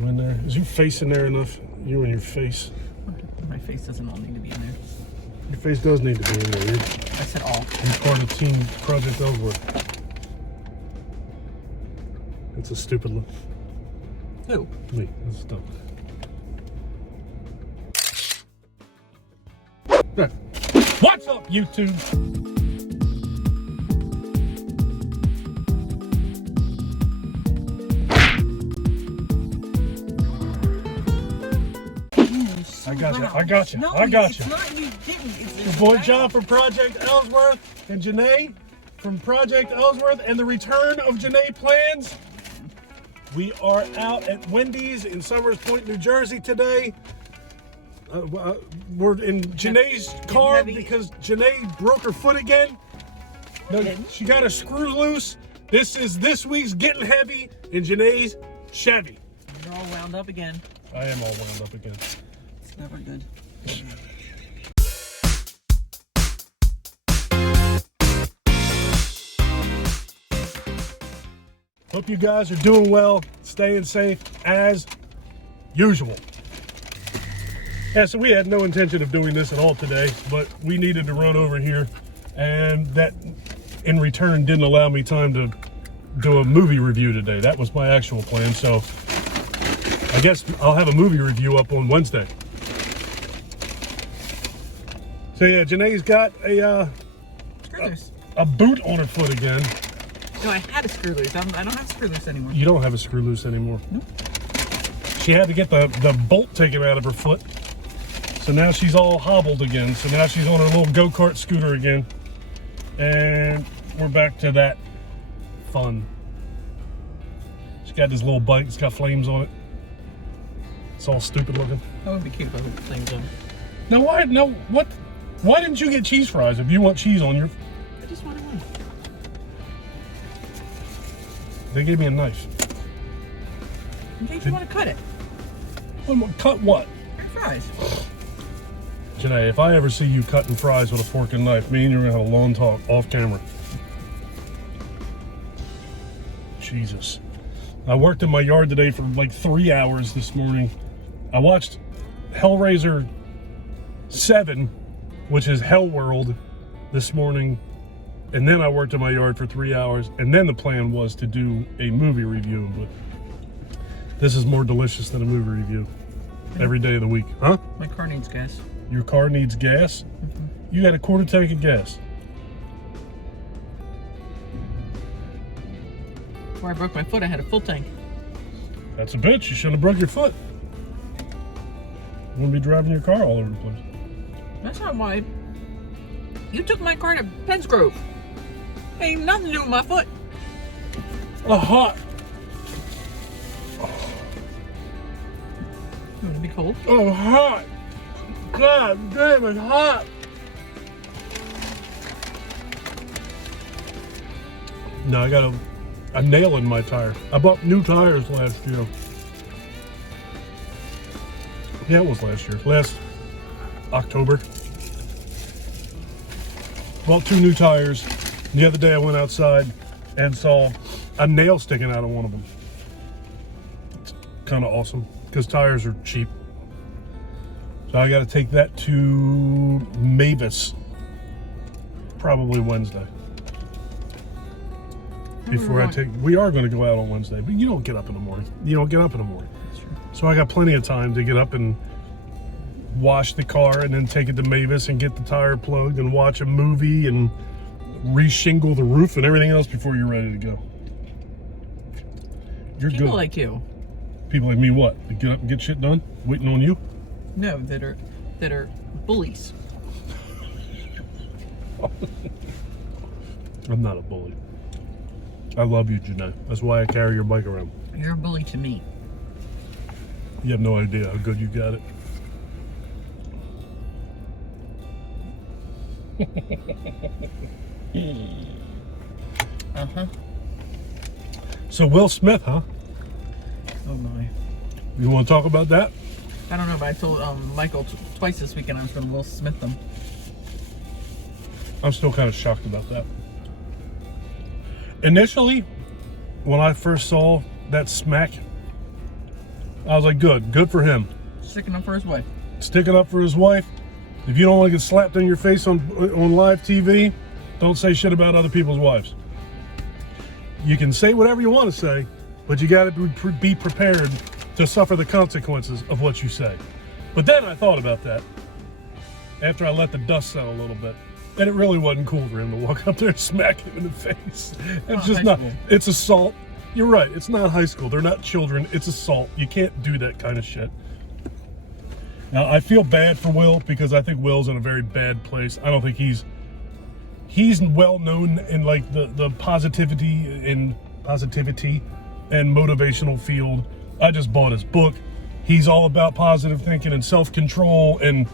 You in there? Is your face in there enough? You and your face. My face doesn't all need to be in there. Your face does need to be in there. I said all. You're part of Team Project Ellsworth. It's a stupid look. Who? Me. That's dumb. What's up, YouTube? I got you. No, I got you. It's not you didn't. It's Your boy John from Project Ellsworth and Janay from Project Ellsworth and the return of Janay Plans. We are out at Wendy's in Somers Point, New Jersey today. We're in Janay's car because Janay broke her foot again. No, she got a screw loose. This is this week's Getting Heavy in Janay's Chevy. You're all wound up again. I am all wound up again. It's never good. Hope you guys are doing well, staying safe as usual. Yeah, so we had no intention of doing this at all today, but we needed to run over here, and that in return didn't allow me time to do a movie review today. That was my actual plan, so I guess I'll have a movie review up on Wednesday. So yeah, Janay's got a boot on her foot again. No, I had a screw loose. I don't have a screw loose anymore. You don't have a screw loose anymore? Nope. She had to get the bolt taken out of her foot. So now she's all hobbled again. So now she's on her little go-kart scooter again. And we're back to that fun. She's got this little bike. It's got flames on it. It's all stupid looking. That would be cute if I put flames on. Now why? No, what? Why didn't you get cheese fries if you want cheese on your? I just wanted one. They gave me a knife. In case you want to cut it. Cut what? Fries. Janay, if I ever see you cutting fries with a fork and knife, me and you're gonna have a long talk off camera. Jesus. I worked in my yard today for like 3 hours this morning. I watched Hellraiser 7, which is Hell World, this morning. And then I worked in my yard for 3 hours. And then the plan was to do a movie review. But this is more delicious than a movie review every day of the week. Huh? My car needs gas. Your car needs gas? You got a quarter tank of gas. Before I broke my foot, I had a full tank. That's a bitch. You shouldn't have broke your foot. You wouldn't be driving your car all over the place. That's not why. You took my car to Pensgrove. Ain't nothing to do with my foot. Oh, hot. You want to be cold? Oh, hot. God damn, it's hot. No, I got a nail in my tire. I bought new tires last year. Yeah, it was last year. Last October. Bought 2 new tires. The other day I went outside and saw a nail sticking out of one of them. It's kind of awesome because tires are cheap. So I got to take that to Mavis probably Wednesday. Before I take, we are going to go out on Wednesday, but you don't get up in the morning. You don't get up in the morning. That's true. So I got plenty of time to get up and wash the car and then take it to Mavis and get the tire plugged and watch a movie and re-shingle the roof and everything else before you're ready to go. You're People good. like you. People like me what? To get up and get shit done? Waiting on you? No, that are bullies. I'm not a bully. I love you, Janay. That's why I carry your bike around. You're a bully to me. You have no idea how good you got it. Uh-huh. So Will Smith, huh? Oh my. You want to talk about that? I don't know, but I told Michael twice this weekend I was going to Will Smith them. I'm still kind of shocked about that. Initially, when I first saw that smack I was like, good for him. Sticking up for his wife. Sticking up for his wife. If you don't want to get slapped in your face on live TV, don't say shit about other people's wives. You can say whatever you want to say, but you got to be prepared to suffer the consequences of what you say. But then I thought about that after I let the dust settle a little bit, and it really wasn't cool for him to walk up there and smack him in the face. It's just not. It's assault. You're right. It's not high school. They're not children. It's assault. You can't do that kind of shit. Now, I feel bad for Will because I think Will's in a very bad place. I don't think he's well known in like the positivity and motivational field. I just bought his book. He's all about positive thinking and self-control and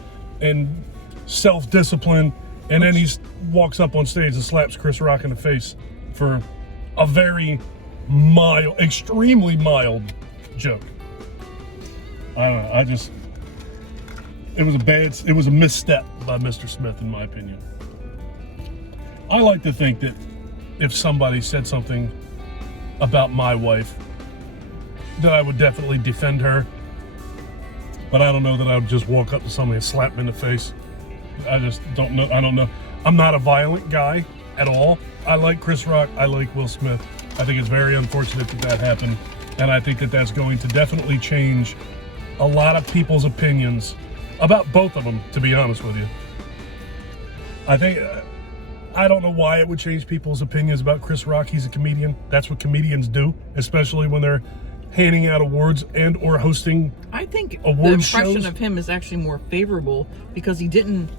self-discipline. And then he walks up on stage and slaps Chris Rock in the face for a very mild, extremely mild joke. I don't know. It was a misstep by Mr. Smith, in my opinion. I like to think that if somebody said something about my wife, that I would definitely defend her. But I don't know that I would just walk up to somebody and slap them in the face. I just don't know. I don't know. I'm not a violent guy at all. I like Chris Rock. I like Will Smith. I think it's very unfortunate that happened. And I think that that's going to definitely change a lot of people's opinions about both of them, to be honest with you. I don't know why it would change people's opinions about Chris Rock. He's a comedian. That's what comedians do, especially when they're handing out awards and or hosting I think award the impression shows. of him is actually more favorable because he didn't.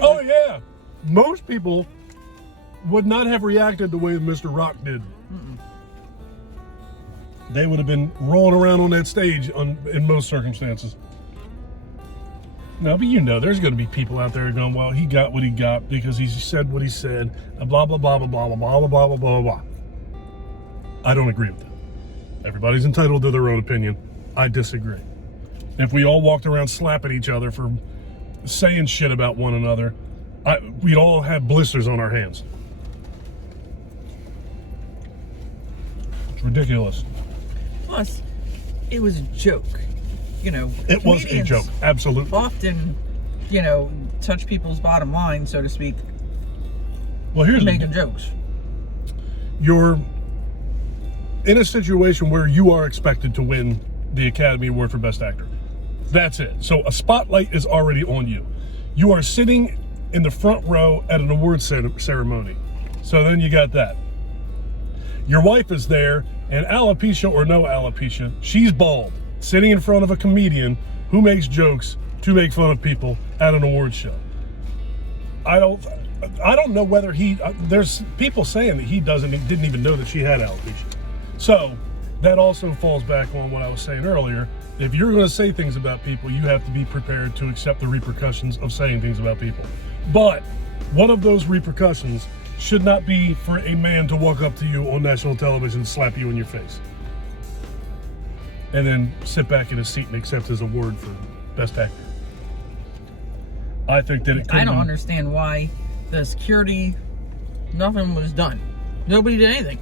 Oh yeah, most people would not have reacted the way Mr. Rock did. They would have been rolling around on that stage in most circumstances. No, but there's going to be people out there going, well, he got what he got because he said what he said, and blah, blah, blah, blah, blah, blah, blah, blah, blah, blah, blah. I don't agree with that. Everybody's entitled to their own opinion. I disagree. If we all walked around slapping each other for saying shit about one another, we'd all have blisters on our hands. It's ridiculous. Plus, it was a joke. It was a joke, absolutely. Often, touch people's bottom line, so to speak. Well, here's making jokes. You're in a situation where you are expected to win the Academy Award for Best Actor. That's it. So a spotlight is already on you. You are sitting in the front row at an award ceremony. So then you got that. Your wife is there, and alopecia or no alopecia, she's bald, sitting in front of a comedian who makes jokes to make fun of people at an award show. I don't know whether there's people saying that he didn't even know that she had alopecia. So that also falls back on what I was saying earlier. If you're going to say things about people, you have to be prepared to accept the repercussions of saying things about people. But one of those repercussions should not be for a man to walk up to you on national television and slap you in your face. And then sit back in his seat and accept his award for Best Actor. I think that it could. I don't understand why the security, nothing was done. Nobody did anything.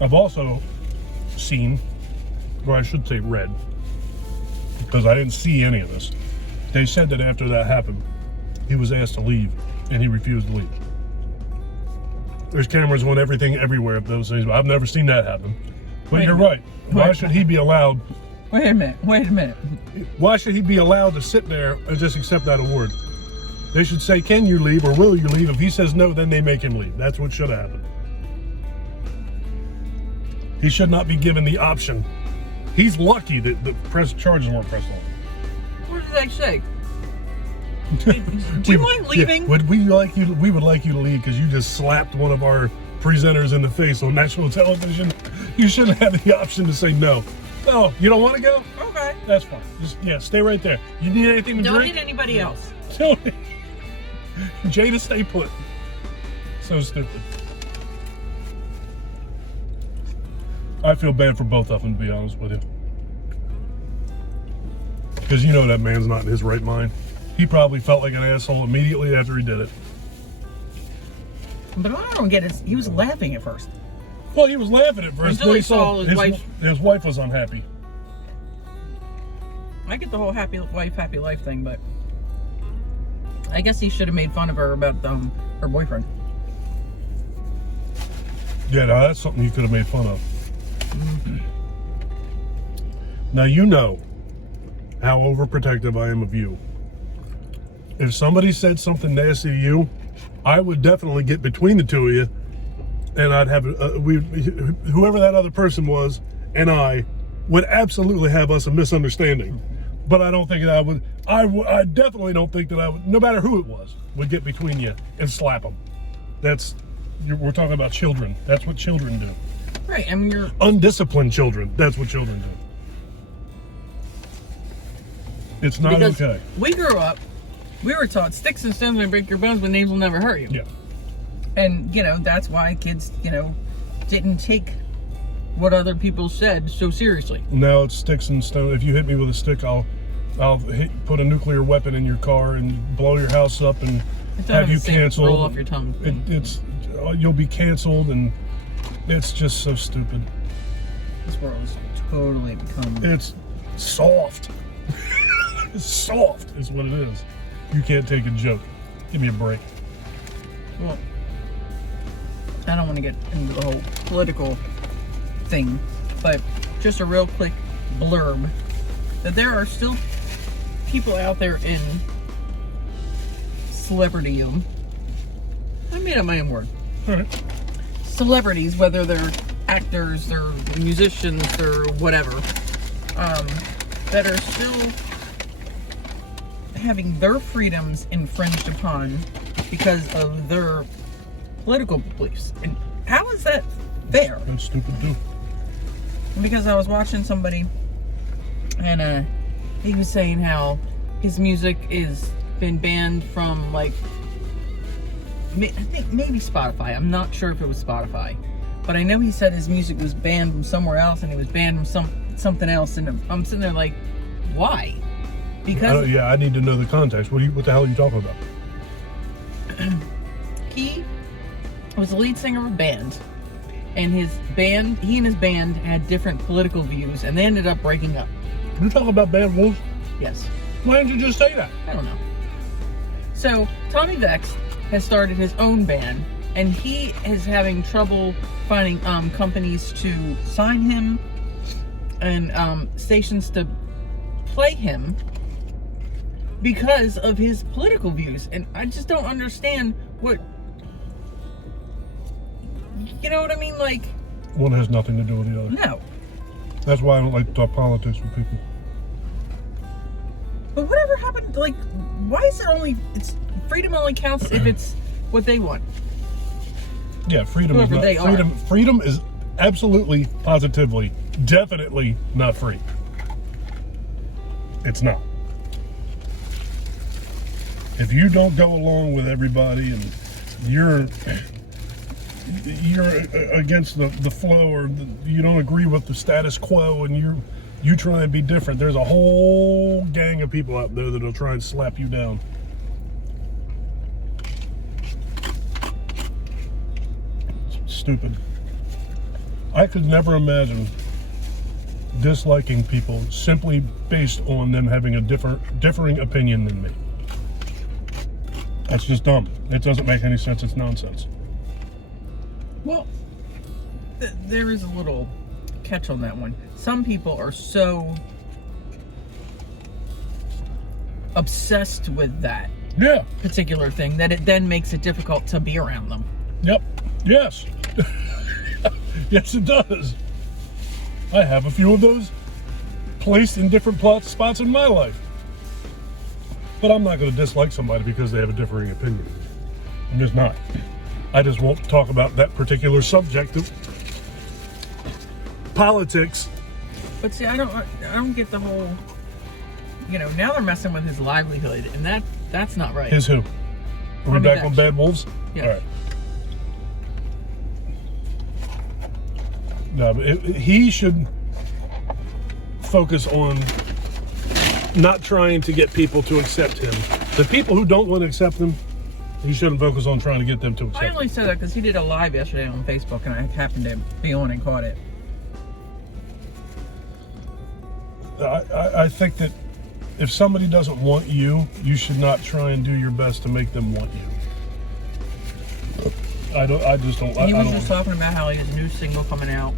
I've also seen, or I should say read, because I didn't see any of this. They said that after that happened, he was asked to leave, and he refused to leave. There's cameras on everything everywhere of those things, but I've never seen that happen. But you're right. Why should he be allowed? Wait a minute. Why should he be allowed to sit there and just accept that award? They should say, can you leave or will you leave? If he says no, then they make him leave. That's what should have happened. He should not be given the option. He's lucky that the charges weren't pressed on him. What did they say? Do you mind leaving? Yeah, we would like you to leave because you just slapped one of our presenters in the face on national television. You shouldn't have the option to say no. No, you don't want to go? Okay. That's fine. Just, stay right there. You need anything to drink? Don't hit anybody else. Jada, stay put. So stupid. I feel bad for both of them, to be honest with you. Because that man's not in his right mind. He probably felt like an asshole immediately after he did it. But I don't get it. He was laughing at first. Well, he was laughing at first. Until he saw his wife. His wife was unhappy. I get the whole happy life thing, but I guess he should have made fun of her about her boyfriend. Yeah, now that's something you could have made fun of. Now you know how overprotective I am of you. If somebody said something nasty to you, I would definitely get between the two of you, and I'd have whoever that other person was, and I would absolutely have us a misunderstanding. But I don't think that I would. I definitely don't think that I would. No matter who it was, would get between you and slap them. We're talking about children. That's what children do. Right. I mean, you're undisciplined children. That's what children do. It's not because okay. We grew up. We were taught sticks and stones may break your bones, but names will never hurt you. Yeah. And that's why kids, didn't take what other people said so seriously. Now it's sticks and stones. If you hit me with a stick, I'll put a nuclear weapon in your car and blow your house up and have you canceled. Roll off your tongue. You'll be canceled, and it's just so stupid. This world is totally become. It's soft. It's soft is what it is. You can't take a joke. Give me a break. Well, I don't want to get into the whole political thing, but just a real quick blurb that there are still people out there in celebrityism. I made up my own word. All right. Celebrities, whether they're actors, they're musicians, they're whatever, that are still having their freedoms infringed upon because of their political beliefs. And how is that fair? That's stupid too. Because I was watching somebody, and he was saying how his music is been banned from, I think maybe Spotify. I'm not sure if it was Spotify, but I know he said his music was banned from somewhere else, and it was banned from something else. And I'm sitting there like, why? Because I need to know the context. What the hell are you talking about? He was the lead singer of a band, and he and his band had different political views, and they ended up breaking up. You're talking about Bad Wolves? Yes. Why didn't you just say that? I don't know. So Tommy Vex has started his own band, and he is having trouble finding companies to sign him and stations to play him because of his political views. And I just don't understand what, you know what I mean? Like, one has nothing to do with the other. no. That's why I don't like to talk politics with people. But whatever happened, why is it's freedom only counts if it's what they want? Yeah, freedom Whoever is not they are. Freedom is absolutely, positively, definitely not free. It's not. If you don't go along with everybody and you're against the flow, or you don't agree with the status quo, and you try and be different, there's a whole gang of people out there that'll try and slap you down. It's stupid. I could never imagine disliking people simply based on them having a differing opinion than me. That's just dumb. It doesn't make any sense. It's nonsense. Well, there is a little catch on that one. Some people are so obsessed with that particular thing that it then makes it difficult to be around them. Yep. Yes. Yes, it does. I have a few of those placed in different spots in my life. But I'm not going to dislike somebody because they have a differing opinion. I'm just not. I just won't talk about that particular subject of politics. But see, I don't get the whole, now they're messing with his livelihood, and that's not right. His who? Are we back on Bad Wolves? Yeah. All right. No, but he should focus on not trying to get people to accept him. The people who don't want to accept him, he shouldn't focus on trying to get them to accept I him. only said that because he did a live yesterday on Facebook, and I happened to be on and caught it. I think that if somebody doesn't want you, you should not try and do your best to make them want you. I just don't. He was just talking about how he has a new single coming out,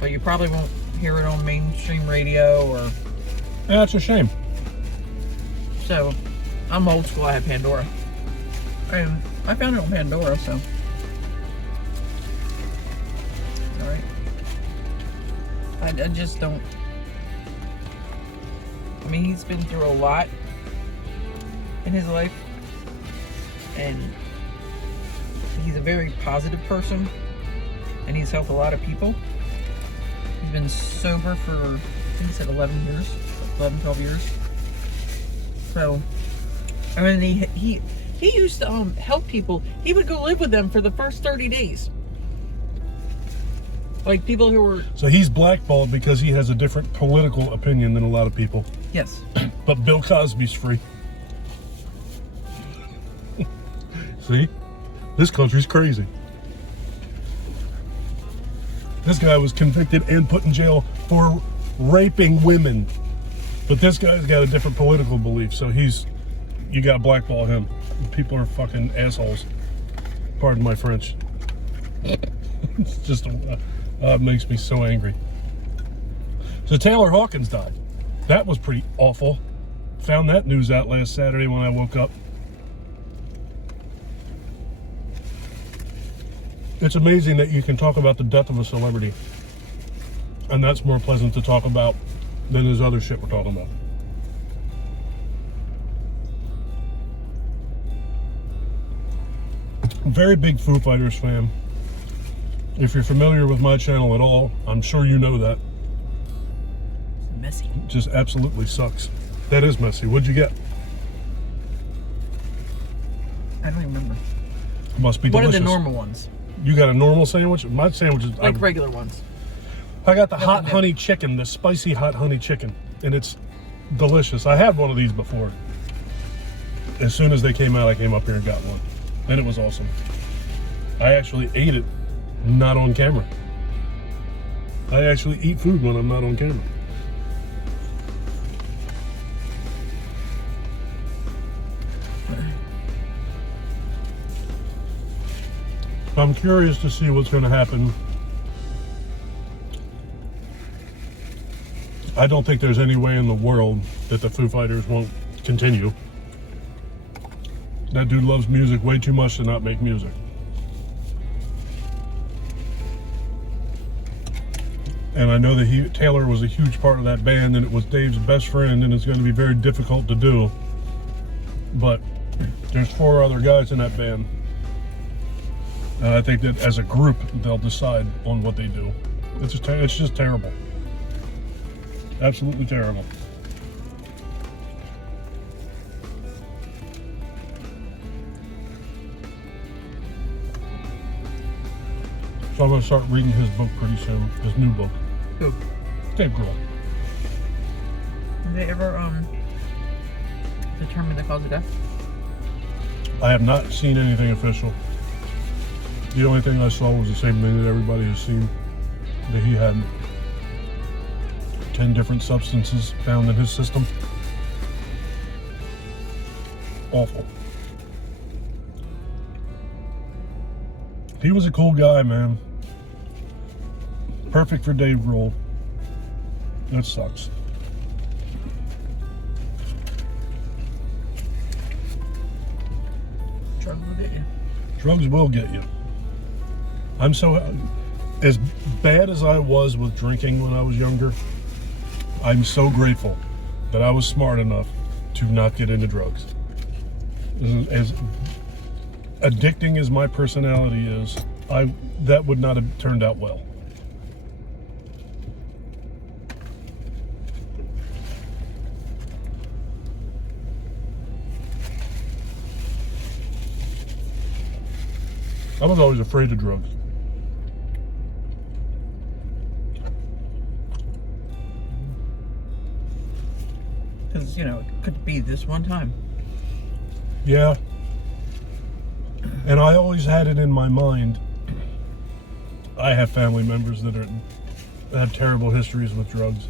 but you probably won't hear it on mainstream radio or. Yeah, it's a shame. So, I'm old school. I have Pandora. I found it on Pandora, so. All right. I just don't. I mean, he's been through a lot in his life, and he's a very positive person, and he's helped a lot of people. He's been sober for, I think he said 11 years, 11, 12 years. So, I mean, he used to help people. He would go live with them for the first 30 days. Like people who were... So he's blackballed because he has a different political opinion than a lot of people. Yes. But Bill Cosby's free. See? This country's crazy. This guy was convicted and put in jail for raping women. But this guy's got a different political belief, so you gotta blackball him. People are fucking assholes. Pardon my French. It's just, it makes me so angry. So Taylor Hawkins died. That was pretty awful. Found that news out last Saturday when I woke up. It's amazing that you can talk about the death of a celebrity, and that's more pleasant to talk about than this other shit we're talking about. Very big Foo Fighters fan. If you're familiar with my channel at all, I'm sure you know that. It's messy. It just absolutely sucks. That is messy. What'd you get? I don't even remember. Must be What delicious. are the normal ones? You got a normal sandwich? My sandwich is... Like regular ones. I got the hot honey chicken, the spicy hot honey chicken, and it's delicious. I had one of these before. As soon as they came out, I came up here and got one, and it was awesome. I actually ate it, not on camera. I actually eat food when I'm not on camera. I'm curious to see what's going to happen. I don't think there's any way in the world that the Foo Fighters won't continue. That dude loves music way too much to not make music. And I know that Taylor was a huge part of that band, and it was Dave's best friend, and it's going to be very difficult to do. But there's 4 other guys in that band. And I think that as a group, they'll decide on what they do. It's just terrible. Absolutely terrible. So I'm going to start reading his book pretty soon. His new book. Who? Dave Grohl. Did they ever determine the cause of death? I have not seen anything official. The only thing I saw was the same thing that everybody has seen, that he had 10 different substances found in his system. Awful. He was a cool guy, man. Perfect for Dave Grohl. That sucks. Drugs will get you. Drugs will get you. I'm so, as bad as I was with drinking when I was younger, I'm so grateful that I was smart enough to not get into drugs. As addicting as my personality is, that would not have turned out well. I was always afraid of drugs. Because, it could be this one time. Yeah. And I always had it in my mind. I have family members that have terrible histories with drugs.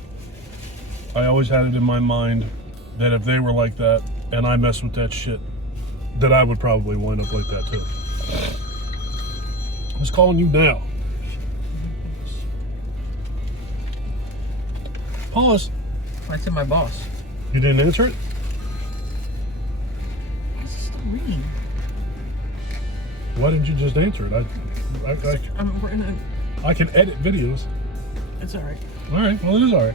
I always had it in my mind that if they were like that and I mess with that shit, that I would probably wind up like that too. Who's calling you now? Pause. I said my boss. You didn't answer it? Why is it still ringing? Why didn't you just answer it? I can edit videos. It's all right. All right. Well, it is all right.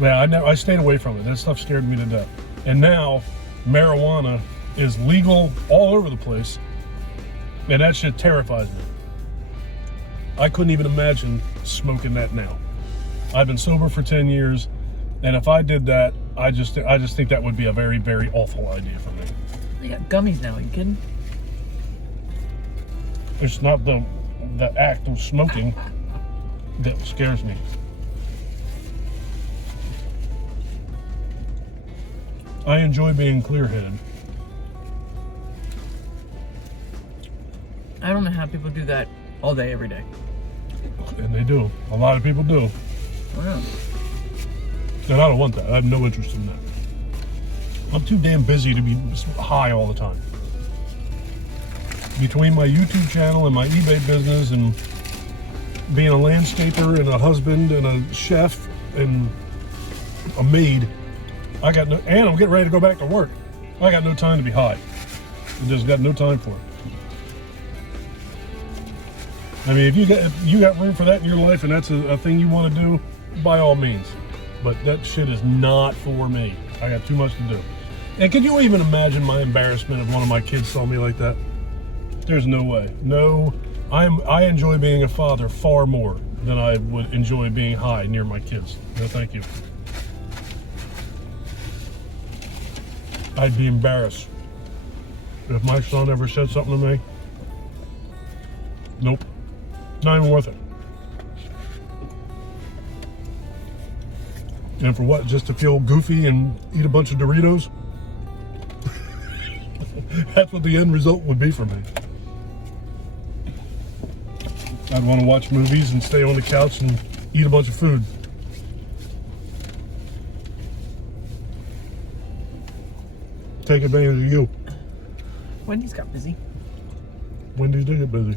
Yeah, I stayed away from it. That stuff scared me to death. And now, marijuana is legal all over the place, and that shit terrifies me. I couldn't even imagine smoking that now. I've been sober for 10 years, and if I did that, I just think that would be a very, very awful idea for me. They got gummies now. Are you kidding? It's not the act of smoking that scares me. I enjoy being clear-headed. I don't know how people do that all day, every day. And they do. A lot of people do. Wow. And I don't want that. I have no interest in that. I'm too damn busy to be high all the time. Between my YouTube channel and my eBay business and being a landscaper and a husband and a chef and a maid, and I'm getting ready to go back to work. I got no time to be high. I just got no time for it. I mean, if you got room for that in your life and that's a thing you want to do, by all means. But that shit is not for me. I got too much to do. And can you even imagine my embarrassment if one of my kids saw me like that? There's no way. No, I enjoy being a father far more than I would enjoy being high near my kids. No, thank you. I'd be embarrassed if my son ever said something to me. Nope. Not even worth it. And for what? Just to feel goofy and eat a bunch of Doritos? That's what the end result would be for me. I'd want to watch movies and stay on the couch and eat a bunch of food. Take advantage of you. Wendy's got busy. Wendy did get busy.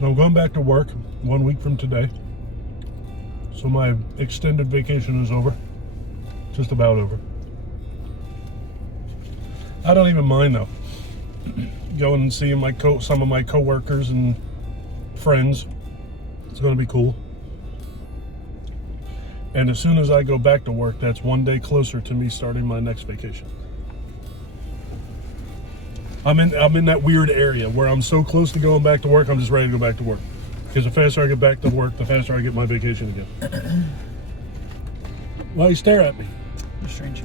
So I'm going back to work 1 week from today. So my extended vacation is over. Just about over. I don't even mind though. Going and seeing some of my coworkers and friends. It's going to be cool. And as soon as I go back to work, that's 1 day closer to me starting my next vacation. I'm in that weird area where I'm so close to going back to work, I'm just ready to go back to work. Because the faster I get back to work, the faster I get my vacation again. Why you stare at me? You're strange.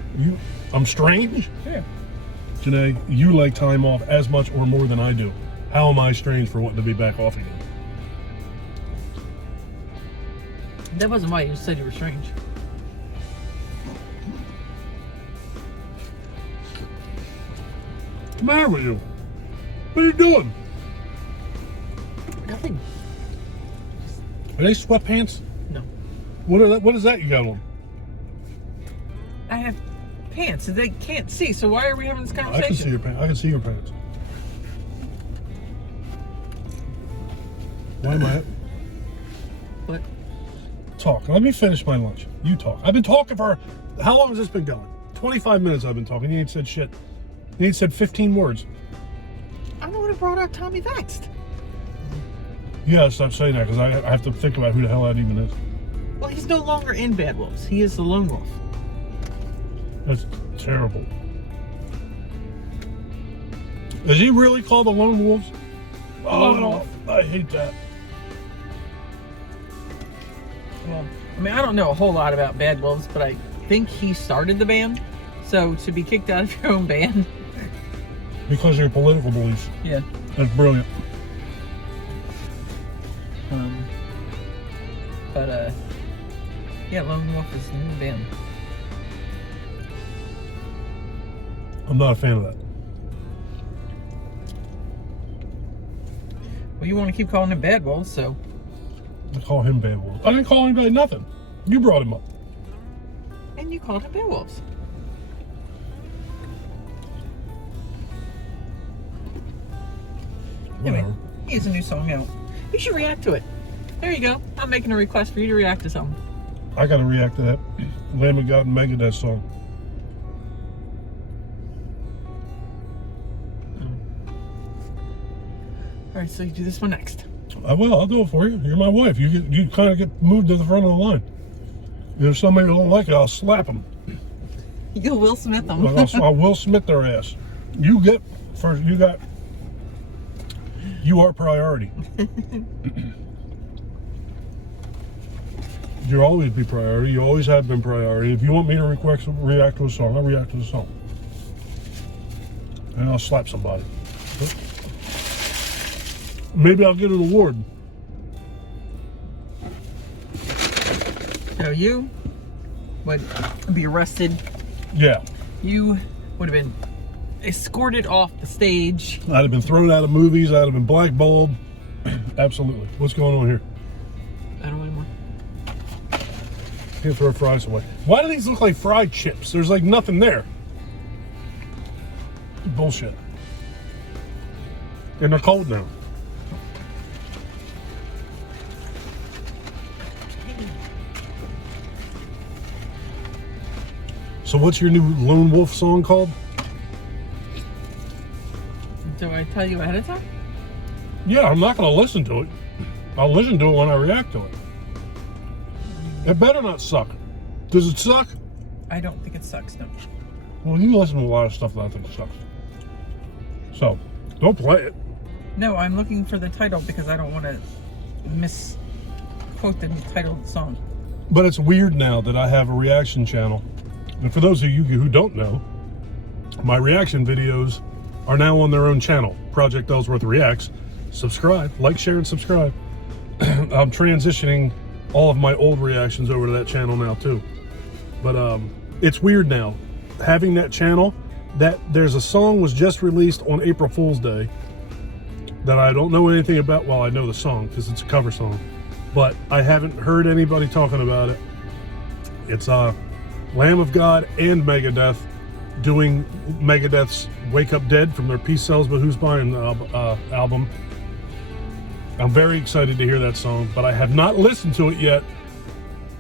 I'm strange? Yeah. Janay, you like time off as much or more than I do. How am I strange for wanting to be back off again? That wasn't why you said you were strange. What's the matter with you? What are you doing? Nothing. Are they sweatpants? No. What is that you got on? I have pants that they can't see, so why are we having this conversation? I can see your pants. I can see your pants. Why am I? What? Talk. Let me finish my lunch. You talk. I've been talking for... How long has this been going? 25 minutes I've been talking. You ain't said shit. You ain't said 15 words. I'm the one who brought out Tommy Vexed. Yeah, stop saying that, because I have to think about who the hell that even is. Well, he's no longer in Bad Wolves. He is the Lone Wolf. That's terrible. Is he really called the Lone Wolves? Oh, I hate that. Well, I mean, I don't know a whole lot about Bad Wolves, but I think he started the band. So to be kicked out of your own band. Because of your political beliefs. Yeah. That's brilliant. Yeah, Lone Wolf is the new band. I'm not a fan of that. Well, you want to keep calling him Bad Wolves, so. I call him Bad Wolf. I didn't call anybody nothing. You brought him up. And you called him Bad Wolves. Anyway, Whatever. he has a new song out. You should react to it. There you go. I'm making a request for you to react to something. I gotta react to that Lamb of God and Megadeth song. All right, so you do this one next. I will. I'll do it for you. You're my wife. You kind of get moved to the front of the line. If somebody don't like it, I'll slap them. You Will Smith them. I'll Will Smith their ass. You get first. You are priority. You'll always be priority. You always have been priority. If you want me to react to a song, I'll react to the song. And I'll slap somebody. Maybe I'll get an award. So you would be arrested. Yeah. You would have been escorted off the stage. I'd have been thrown out of movies. I'd have been blackballed. Absolutely. What's going on here? I don't anymore. Can't throw fries away. Why do these look like fried chips? There's like nothing there. Bullshit. And they're cold now. So what's your new Lone Wolf song called? Do I tell you ahead of time? Yeah, I'm not going to listen to it. I'll listen to it when I react to it. It better not suck. Does it suck? I don't think it sucks, no. Well, you listen to a lot of stuff that I think sucks. So, don't play it. No, I'm looking for the title because I don't want to misquote the title of the song. But it's weird now that I have a reaction channel. And for those of you who don't know, my reaction videos are now on their own channel, Project Ellsworth Reacts. Subscribe, like, share, and subscribe. I'm transitioning all of my old reactions over to that channel now too. But it's weird now having that channel. That there's a song was just released on April Fool's Day that I don't know anything about. Well, I know the song because it's a cover song, but I haven't heard anybody talking about it. It's Lamb of God and Megadeth doing Megadeth's Wake Up Dead from their Peace Sells But Who's Buying album. I'm very excited to hear that song, but I have not listened to it yet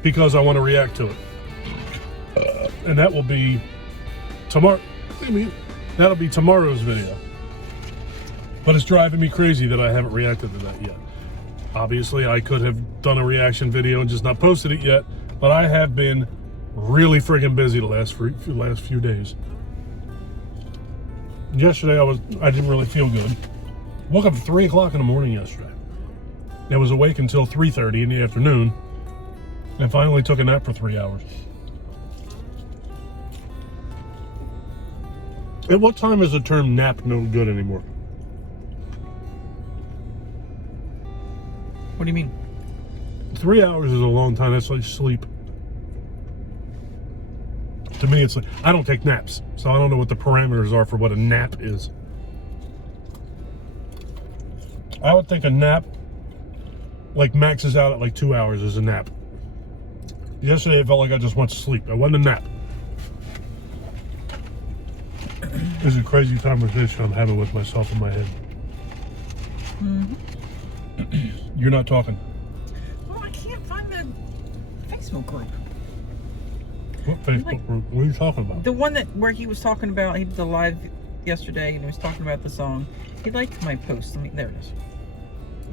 because I want to react to it. And that will be tomorrow. That'll be tomorrow's video. But it's driving me crazy that I haven't reacted to that yet. Obviously, I could have done a reaction video and just not posted it yet, but I have been really friggin' busy the last few days. Yesterday, I didn't really feel good. Woke up at 3 o'clock in the morning yesterday. I was awake until 3:30 in the afternoon, and finally took a nap for 3 hours. At what time is the term nap no good anymore? What do you mean? 3 hours is a long time. That's like sleep. To me, it's like, I don't take naps, so I don't know what the parameters are for what a nap is. I would think a nap like maxes out at like 2 hours is a nap. Yesterday, it felt like I just went to sleep. I wasn't a nap. This is a crazy conversation I'm having with myself in my head. Mm-hmm. You're not talking. Well, I can't find the Facebook group. What Facebook group? What are you talking about? The one where he was talking about, he did the live yesterday and he was talking about the song. He liked my post. There it is.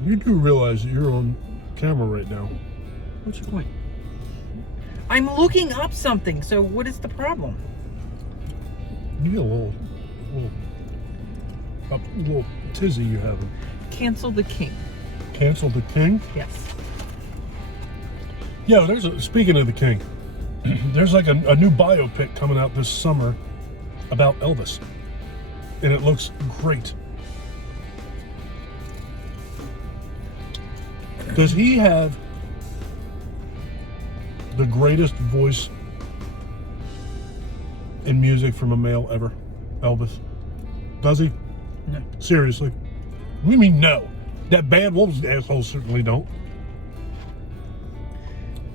You do realize that you're on camera right now. What's your point? I'm looking up something, so what is the problem? You get a little tizzy you having. Cancel the King. Cancel the King? Yes. Yeah, speaking of the King, there's like a new biopic coming out this summer about Elvis. And it looks great. Does he have the greatest voice in music from a male ever? Elvis? Does he? No. Seriously? What do you mean no? That bad wolf's assholes certainly don't.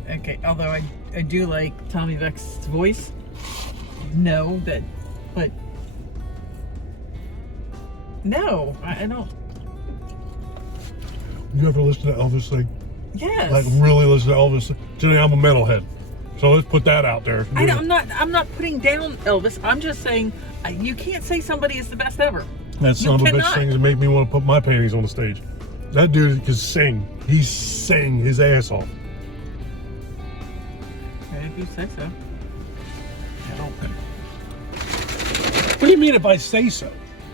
Okay, although I do like Tommy Vex's voice. No, but no, I don't. You ever listen to Elvis sing? Yes. Like really listen to Elvis? Janay, I'm a metalhead, so let's put that out there. I'm not putting down Elvis. I'm just saying you can't say somebody is the best ever. That son of a bitch sings and make me want to put my panties on the stage. That dude can sing. He sang his ass off. Okay, if you say so. I don't. What do you mean if I say so?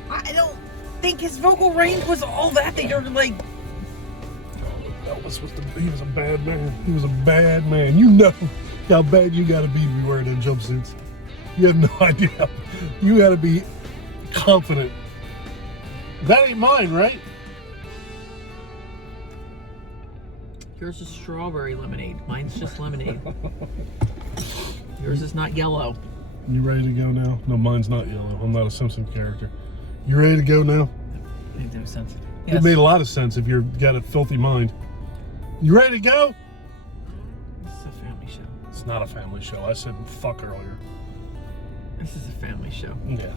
I don't think his vocal range was all that you're like. Elvis he was a bad man. He was a bad man. You know how bad you gotta be wearing them jumpsuits. You have no idea. You gotta be confident. That ain't mine, right? Yours is strawberry lemonade. Mine's just lemonade. Yours is not yellow. You ready to go now? No, mine's not yellow. I'm not a Simpson character. You ready to go now? Made no sense. Yes. It made a lot of sense if you've got a filthy mind. You ready to go? This is a family show. It's not a family show. I said fuck earlier. This is a family show. Yeah.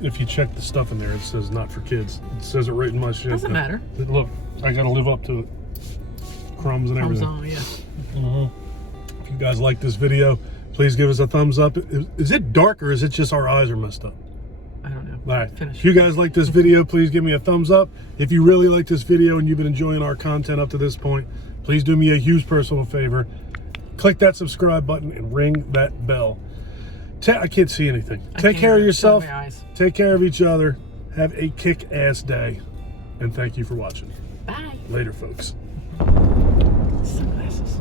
If you check the stuff in there, it says not for kids. It says it right in my shit. Doesn't matter. Look, I gotta live up to it. Crumbs and everything. Crumbs on, yeah. Mm-hmm. If you guys like this video, please give us a thumbs up. Is it dark or is it just our eyes are messed up? I don't know. All right. Finish. If you guys like this video, please give me a thumbs up. If you really like this video and you've been enjoying our content up to this point, please do me a huge personal favor. Click that subscribe button and ring that bell. I can't see anything. Take care of yourself. Take care of each other. Have a kick-ass day. And thank you for watching. Bye. Later, folks. Sunglasses.